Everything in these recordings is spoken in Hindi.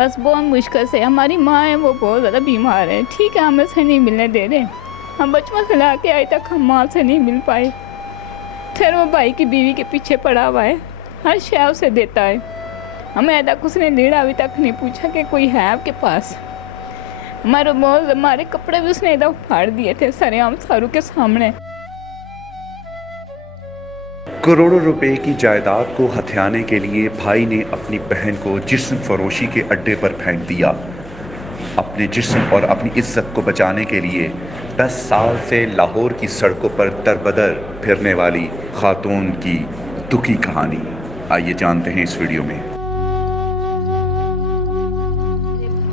बस बहुत मुश्किल से। हमारी माँ है वो बहुत ज़्यादा बीमार है, ठीक है, हमें से नहीं मिलने दे रहे। हम बचपन से ला के आए तक हम माँ से नहीं मिल पाए। फिर वो भाई की बीवी के पीछे पड़ा हुआ है, हर शय उसे देता है। हमें अदा उसने लीड़ा अभी तक नहीं पूछा कि कोई है आपके पास। हमारे कपड़े भी उसने इधर फाड़ दिए थे सरेआम सारू के सामने। करोड़ों रुपए की जायदाद को हथियाने के लिए भाई ने अपनी बहन को जिस्म फरोशी के अड्डे पर फेंक दिया। अपने जिस्म और अपनी इज्जत को बचाने के लिए 10 साल से लाहौर की सड़कों पर दरबदर फिरने वाली खातून की दुखी कहानी आइए जानते हैं इस वीडियो में।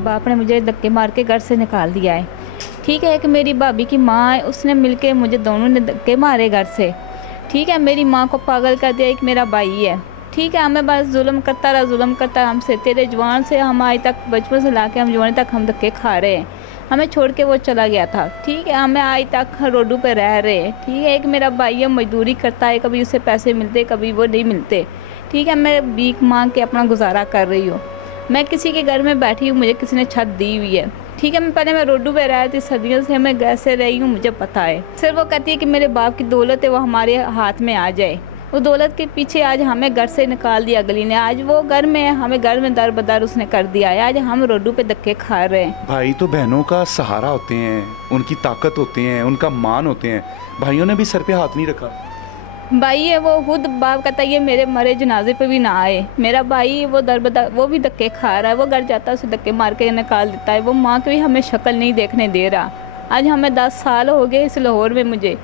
बाप ने मुझे धक्के मार के घर से निकाल दिया है, ठीक है। एक मेरी भाभी की माँ है, उसने मिलके मुझे दोनों ने धक्के मारे घर से, ठीक है। मेरी माँ को पागल कर दिया। एक मेरा भाई है, ठीक है। हमें बस जुल्म करता रहा हमसे। तेरे जवान से हम आज तक बचपन से ला के हम जवानी तक हम धक्के खा रहे हैं। हमें छोड़ के वो चला गया था, ठीक है। हमें आज तक रोडों पे रह रहे हैं, ठीक है। एक मेरा भाई है, मजदूरी करता है, कभी उसे पैसे मिलते कभी वो नहीं मिलते, ठीक है। मैं भीख मांग के अपना गुजारा कर रही हूँ। मैं किसी के घर में बैठी हूँ, मुझे किसी ने छत दी हुई है, ठीक है। मैं रोडों पे रही थी सदियों से, मैं कैसे रही हूँ मुझे पता है। सिर्फ वो कहती है कि मेरे बाप की दौलत है वो हमारे हाथ में आ जाए। वो दौलत के पीछे आज हमें घर से निकाल दिया गली ने। आज वो घर में है, हमें घर में दर बदर उसने कर दिया है। आज हम रोडों पे धक्के खा रहे हैं। भाई तो बहनों का सहारा होते हैं, उनकी ताकत होते हैं, उनका मान होते हैं। भाइयों ने भी सर पे हाथ नहीं रखा। भाई है वो खुद बाप कहता है ये मेरे मरे जनाजे पे भी ना आए। मेरा भाई वो दर बदर वो भी धक्के खा रहा है। वो घर जाता है उसे धक्के मार के निकाल देता है। वो माँ की भी हमें शक्ल नहीं देखने दे रहा। आज हमें 10 साल हो गए इस लाहौर में। मुझे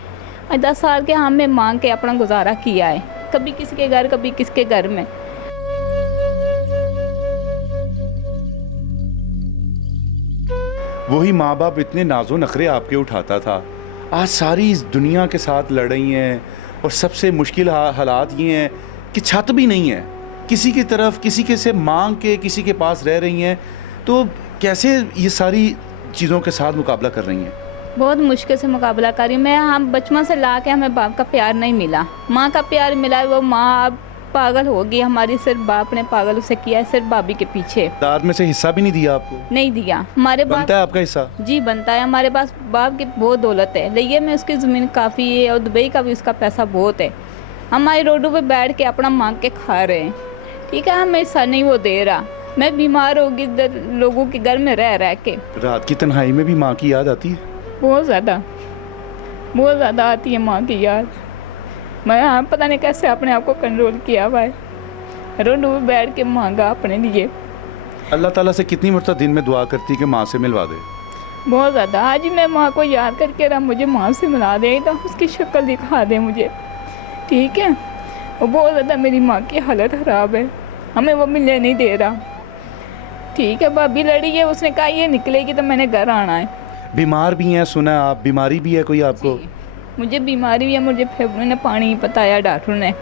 आज 10 साल के हमें मांग के अपना गुजारा किया है, कभी किसके घर कभी किसके घर में। वही माँ बाप इतने नाजो नखरे आपके उठाता था, आज सारी इस दुनिया के साथ लड़ रही हैं। और सबसे मुश्किल हालात ये हैं कि छत भी नहीं है, किसी की तरफ किसी के से मांग के किसी के पास रह रही हैं। तो कैसे ये सारी चीज़ों के साथ मुकाबला कर रही हैं? बहुत मुश्किल से मुकाबला कर रही हूँ मैं। हम बचपन से ला के हमें बाप का प्यार नहीं मिला, माँ का प्यार मिला। वो माँ अब पागल होगी हमारी, सिर्फ बाप ने पागल उसे किया है, सिर्फ भाभी के पीछे। दाद में से हिस्सा भी नहीं दिया आपको? नहीं दिया। हमारे बनता है आपका हिस्सा? जी बनता है। हमारे पास बाप की बहुत दौलत है, लिए में उसकी ज़मीन काफ़ी है और दुबई का भी उसका पैसा बहुत है। हमारे रोडों पे बैठ के अपना मांग के खा रहे हैं, ठीक है। हमें हिस्सा नहीं वो दे रहा। मैं बीमार होगी लोगों के घर में रह के। रात की तन्हाई में भी माँ की याद आती है? बहुत ज़्यादा आती है माँ की याद। मैं पता नहीं कैसे अपने आप को कंट्रोल किया हुआ है। रोड पे बैठ के मांगा अपने लिए। अल्लाह ताला से कितनी मरतबा दिन में दुआ करती कि माँ से मिलवा दे? बहुत ज़्यादा। आज मैं माँ को याद करके रहा, मुझे माँ से मिला दे, तो उसकी शक्ल दिखा दे मुझे, ठीक है। वो बहुत ज़्यादा मेरी माँ की हालत ख़राब है, हमें वो मिलने नहीं दे रहा, ठीक है। भाभी लड़ी है, उसने कहा ये निकलेगी तो मैंने घर आना है। बीमार भी हैं सुना है आप? बीमारी भी है कोई आपको? मुझे बीमारी भी है। मुझे फेफड़े ने पानी बताया डॉक्टर ने।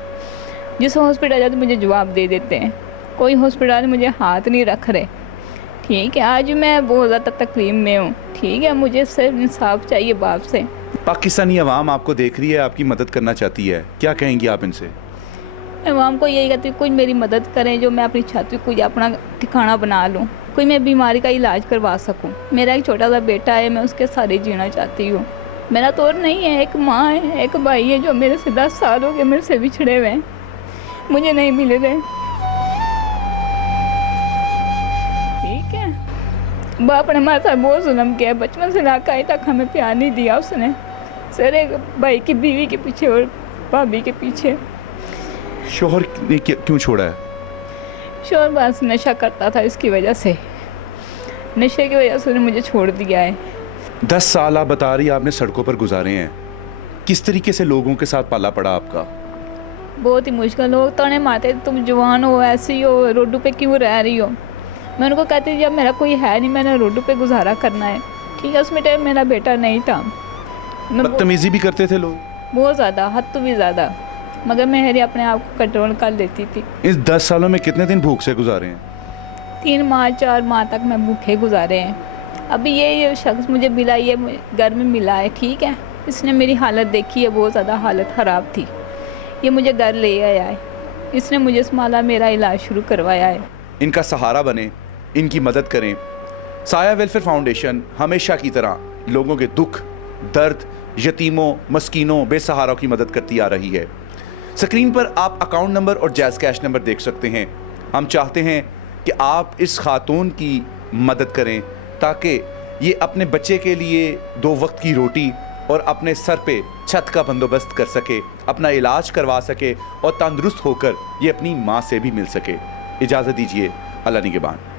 जिस हॉस्पिटल जाते मुझे जवाब दे देते हैं, कोई हॉस्पिटल मुझे हाथ नहीं रख रहे, ठीक है। आज मैं बहुत ज़्यादा तकलीफ में हूँ, ठीक है। मुझे सिर्फ इंसाफ चाहिए बाप से। पाकिस्तानी अवाम आपको देख रही है, आपकी मदद करना चाहती है, क्या कहेंगी आप इनसे? अवाम को यही कहती हूँ कोई मेरी मदद करें, जो मैं अपनी छत पे कोई अपना ठिकाना बना लूँ, कोई मैं बीमारी का इलाज करवा सकूँ। मेरा एक छोटा सा बेटा है, मैं उसके सारे जीना चाहती हूँ। मेरा तो और नहीं है, एक माँ है, एक भाई है जो मेरे से 10 साल हो गए मेरे से बिछड़े हुए हैं, मुझे नहीं मिल रहे, ठीक है। बाप ने हमारे साथ बहुत जुल्म किया। बचपन से लाकर आज तक हमें प्यार नहीं दिया उसने, सिर्फ एक भाई की बीवी के पीछे और भाभी के पीछे। शोहर ने क्यों छोड़ा है? शोहर बस नशा करता था, इसकी वजह से, नशे की वजह से उसने मुझे छोड़ दिया है। 10 साल आप बता रही आपने सड़कों पर गुजारे हैं, किस तरीके से लोगों के साथ पाला पड़ा आपका? बहुत ही मुश्किल। लोग ताने मारते तुम जवान हो, ऐसी हो, रोडों पे क्यों रह रही हो। मैं उनको कहती थी जब मेरा कोई है नहीं, मैंने रोडों पे गुजारा करना है, ठीक है। उसमें टाइम मेरा बेटा नहीं था। बदतमीजी भी करते थे लोग? बहुत ज़्यादा, हद तो भी ज़्यादा, मगर मैं अपने आप को कंट्रोल कर लेती थी। इस 10 सालों में कितने दिन भूख से गुजारे हैं? 3 माह 4 माह तक मैं भूखे गुजारे हैं। अभी ये शख्स मुझे मिला, ये घर में मिला है, ठीक है। इसने मेरी हालत देखी है, बहुत ज़्यादा हालत ख़राब थी। ये मुझे घर ले आया है, इसने मुझे संभाला, मेरा इलाज शुरू करवाया है। इनका सहारा बने, इनकी मदद करें। साया वेलफेयर फाउंडेशन हमेशा की तरह लोगों के दुख, दर्द, यतीमों, मस्कीनों, बेसहारों की मदद करती आ रही है। स्क्रीन पर आप अकाउंट नंबर और जैज़ कैश नंबर देख सकते हैं। हम चाहते हैं कि आप इस खातून की मदद करें ताकि ये अपने बच्चे के लिए 2 वक्त की रोटी और अपने सर पे छत का बंदोबस्त कर सके, अपना इलाज करवा सके और तंदुरुस्त होकर ये अपनी माँ से भी मिल सके। इजाज़त दीजिए। अल्लाह निगहबान।